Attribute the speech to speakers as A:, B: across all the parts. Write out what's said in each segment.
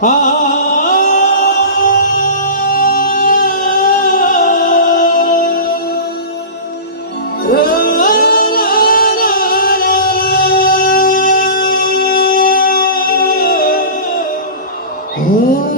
A: 啊！Hum.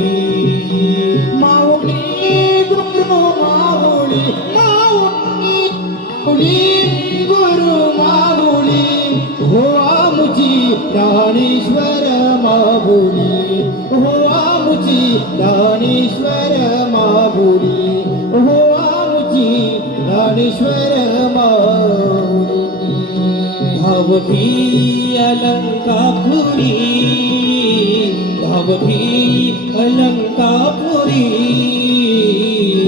A: माऊली गुरु माऊली
B: हो आमुची ज्ञानेश्वर माऊली हो आमुची ज्ञानेश्वर माऊली हो आमुची ज्ञानेश्वर माऊली
A: भावभी अलंकापुरी भावती अलंकापुरी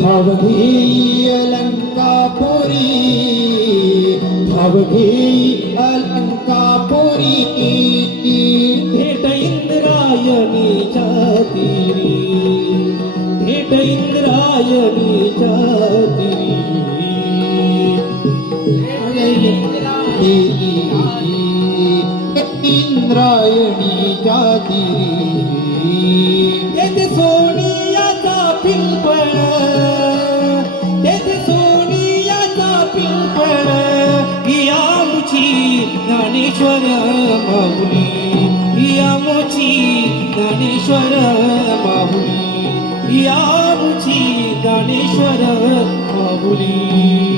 B: भवभी भवभी अलंकापुरी
A: भेट इंद्रायणीच्या तिरी भेट इंद्रायणीच्या तिरी
B: इंद्रायणी जातिरी.
A: ज्ञानेश्वर माहुली यामुची ज्ञानेश्वर माहुली यामुची ज्ञानेश्वर
B: माहुली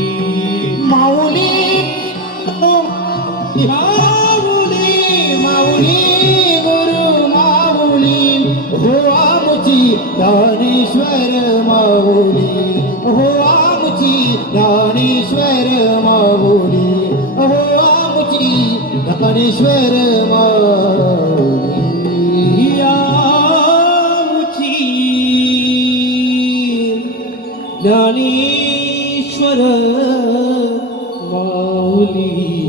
B: फणेश्वर माची ज्ञानेश्वर माऊली।